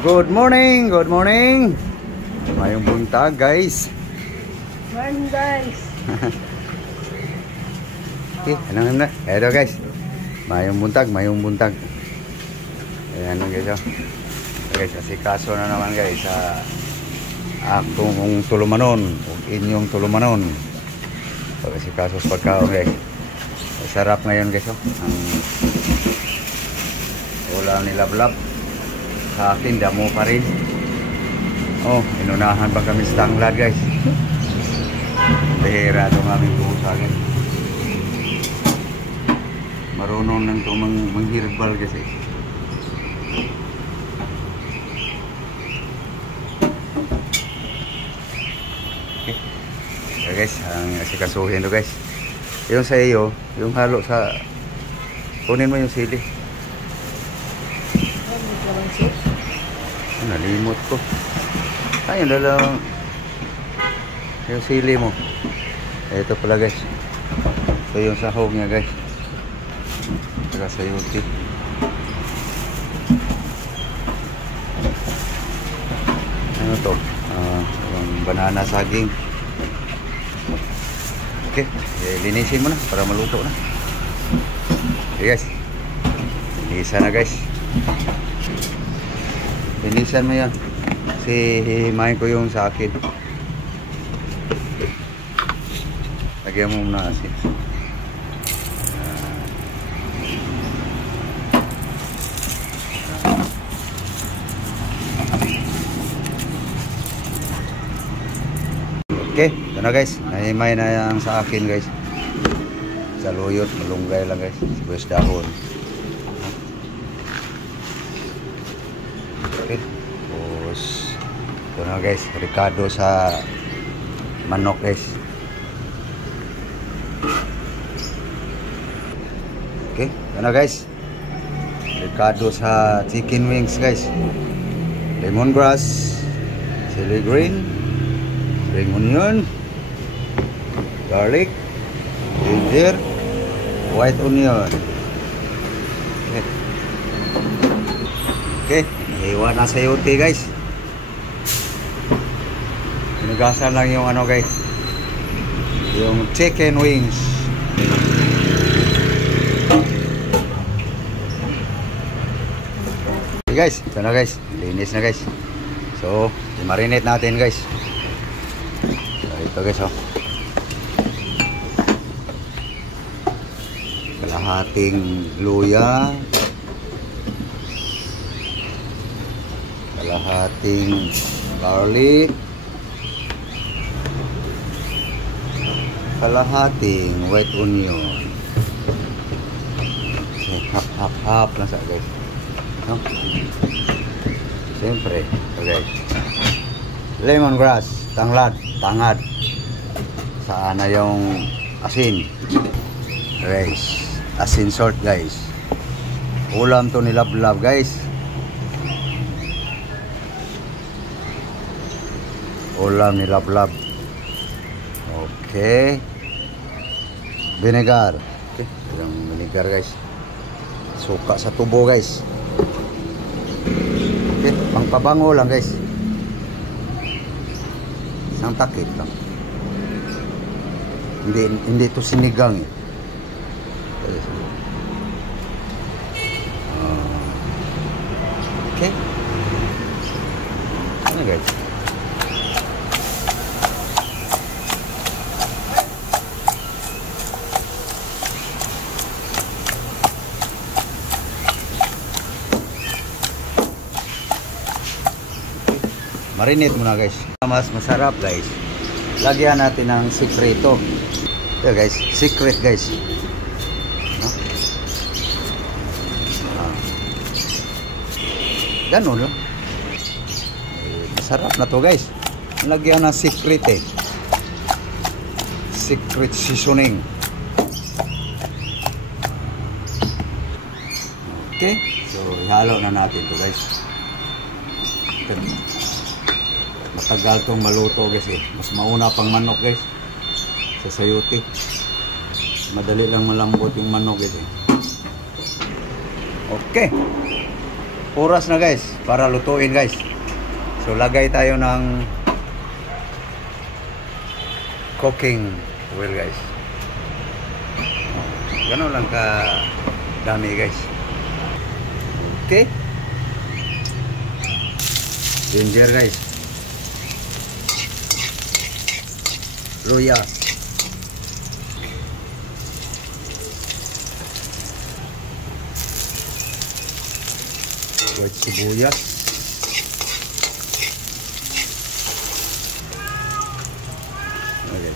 Good morning, good morning. Mayong buntag, guys. Morning, guys. Okay, ano na? Eto, guys. Mayong buntag, mayong buntag. Ayan guys, oh. Guys, kasi kaso na naman, guys, sa akong tulumanon, o inyong tulumanon. Kasi kaso sa pagkaon, guys. Sarap ngayon, guys, oh. Ang ulam ni Lablab. Sa akin, damo pa rin. Oh, inunahan pa kami sa tanglad, guys. Behira itong aming buho sa akin. Marunong lang itong manghirbal, guys, eh. Okay. So, guys, ang asikasuhin ito, guys. Yung sa iyo, yung halo sa... Kunin mo yung sili. Nalimot ko. Ayun, dalang yung sili mo. Ito pala, guys. Ito yung sahog niya, guys. Saka sayuti. Ano to? Banana saging. Okay, linisin mo na para maluto na. Okay, guys. Linisan na, guys. Linisan mo yan. Kasi hihimayin ko yung sa akin. Lagyan mo muna asin. Okay, ito na, guys. Nahimay na yung sa akin, guys. Saluyot, malunggay lang, guys. Sibuyas dahon. Tapos ito na, guys, ricado sa manok, guys. Okay, ito na, guys, ricado sa chicken wings, guys. Lemongrass, chili green, spring onion, garlic, ginger, white onion. Okay, iwan na sayote, guys. Pinugasan lang yung ano, guys, yung chicken wings. Okay, guys, ito na, guys, linis na, guys. So i-marinate natin, guys. So ito, guys, oh, kalahating luya, kalahating garlic, kalahating white onion. Half lang sa, guys, no? Siyempre ito, guys, lemongrass, tangad. Saan na yung asin, guys? Asin salt, guys. Ulam to ni Lablab, guys. Ulam ni Lablab. Okay. Vinegar. Okay, yung vinegar, guys. Suka sa tubo, guys. Okay, pangpabango lang, guys. Isang takip lang. Hindi ito sinigang, eh. Okay. Ano, guys? Marinate muna, guys. Mas masarap, guys, lagyan natin ng sikreto. Ito, guys, secret, guys, no? Ganun lang. Masarap na to, guys. Lagyan ng secret, eh. Secret seasoning. Okay, so ihalo na natin to, guys. Matagal tong maluto, guys, eh. Mas mauna pang manok, guys, sa sayuti. Madali lang malambot yung manok, guys, eh. Okay. oras na guys para lutuin guys. So lagay tayo ng cooking oil guys. Ganun lang ka dami guys. Okay. Ginger guys. Luya. White sibuyas. Okay.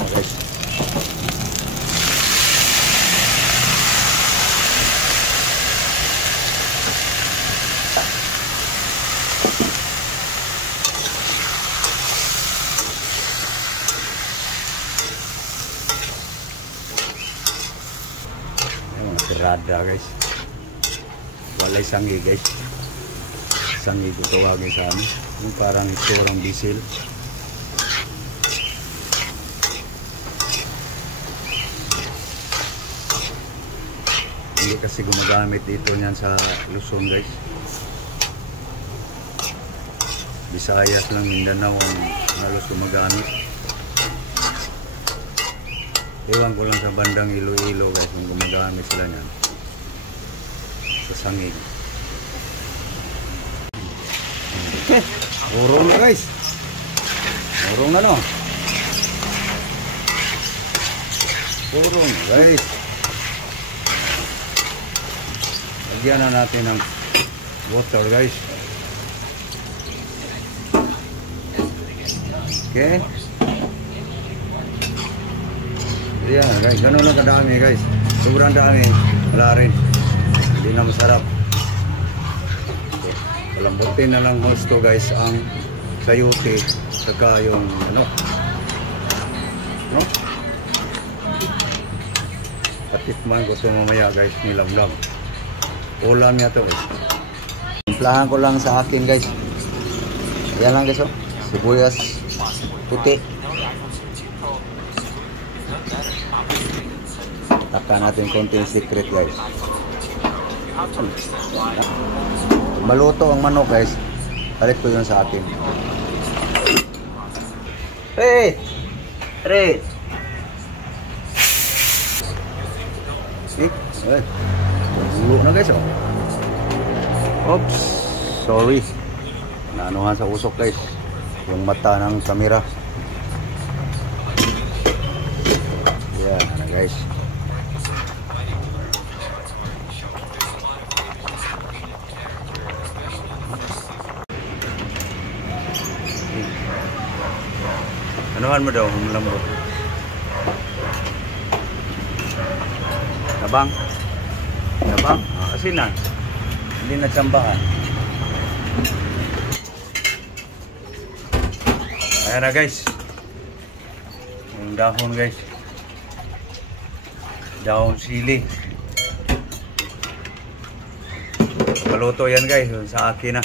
Okay. Tirada guys. Walay sangi guys. Sangi ko tawagin sa amin. Yung parang iturang bisil. Hindi kasi gumagamit dito niyan sa Luzon guys. Visayas lang, Mindanao ang halos gumagamit. Ewan ko lang sa bandang Iloilo guys kung gumagamit sila niyan sa sangig. Urong na guys. Urong na no. Urong guys. Lagyan na natin ng water guys. Okay. Yan guys, ganun lang kadami guys. Sobrang dami, wala rin. Hindi na masarap. Palambutin na lang gusto guys ang sayote saka yung ano. No? Patikman ko ito mamaya guys, nilamlam. Ulam niya to guys. Timplahan ko lang sa akin guys. Yan lang guys oh. Sibuyas puti. Taka natin konting secret guys. Maluto ang manok guys. Tarik ko yun sa akin. Hey! Hey! Eh, bulo na guys oh. Oops, sorry. Naanuhan sa usok guys. Yung mata ng kamera. Yan na guys. Anuhan mo daw, lambot. Tabang. Tabang. Asin na. Hindi na tsambahan. Ayan na guys. Yung dahon guys. Dahon sili. Paluto yan guys. Sa akin na.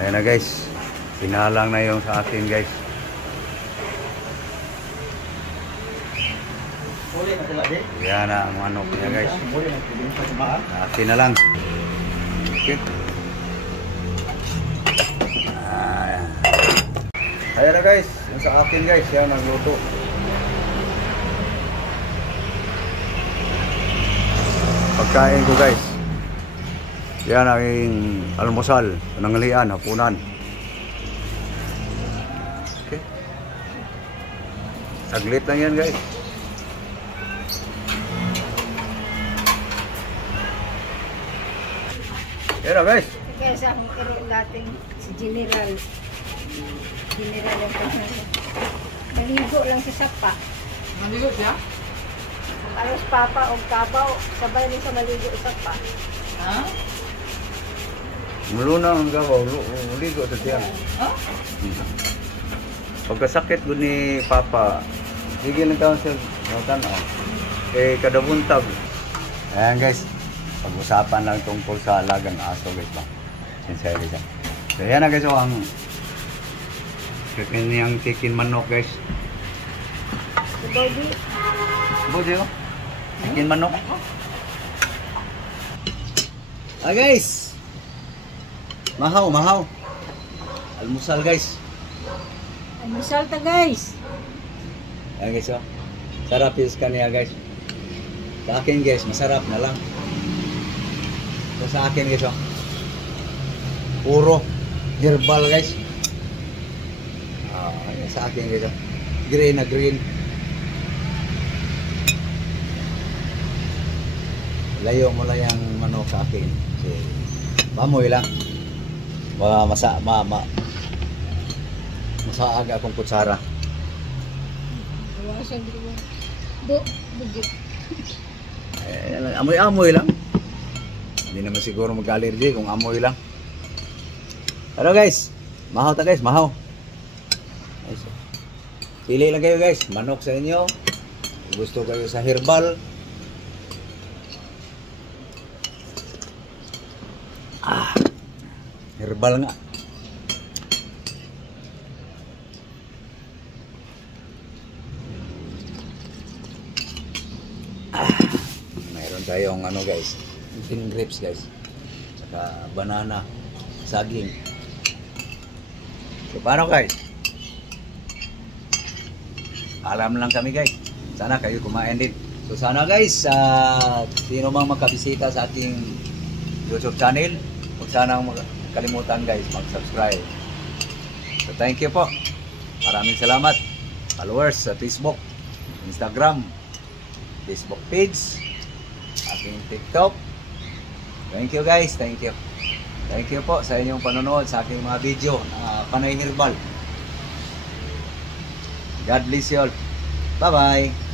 Ayan na guys. Pinalang na yung sa akin guys. Yan na ang manok niya guys. Akin na lang. Okay. Ayan na guys. Yung sa akin guys. Yan nagluto. Pagkain ko guys. Yan ang almusal, pananghalian, hapunan. Okay. Saglit lang yan guys. Yan na guys. Kaya sa akong karoon dating si General. General yung pangalan. Naligo lang sa sapa. Naligo siya? Aros papa o kabaw, sabay rin sa maligo sa sapa. Ha? Muluna ang gabaw, ligo sa tiyan. Ha? Pagkasakit ko ni Papa, sige lang taon siya. Tanaw. Eh, kada buntag. Ayan guys. pag-usapan lang tungkol sa alagang aso guys ba. Sincere siya. So yan na guys, so ang kanyang chicken manok guys. Baby. Buti oh. Chicken manok. Ah guys. Mahaw. Almusal guys. Almusal ta guys. Ayan guys oh. Sarap yung kanya guys. Sa akin guys, masarap na lang. So sa akin guys oh. Puro herbal guys. Sa akin guys oh. Green na green. Layo mo lang yung manok sa akin. Kasi mamoy lang. Masaag akong kutsara. Wala siya dito. Bugit. Amoy-amoy lang. Hindi naman siguro mag-allergy kung amoy lang. Pero guys, mahaw ta guys, mahaw. Pili lang kayo guys, manok sa inyo. Gusto kayo sa herbal. Herbal nga. Mayroon tayong ano guys, green grapes guys. Saka banana, saging. So paano guys? Alam lang kami guys. Sana kayo kumain din. So sana guys, sino mang makabisita sa ating YouTube channel, huwag sanang kalimutan guys mag-subscribe. So thank you po. Maraming salamat. Followers sa Facebook, Instagram, Facebook page, aking TikTok. Thank you guys. Thank you. Thank you po sa inyong panonood sa aking mga video na Panay Herbal. God bless you all. Bye-bye.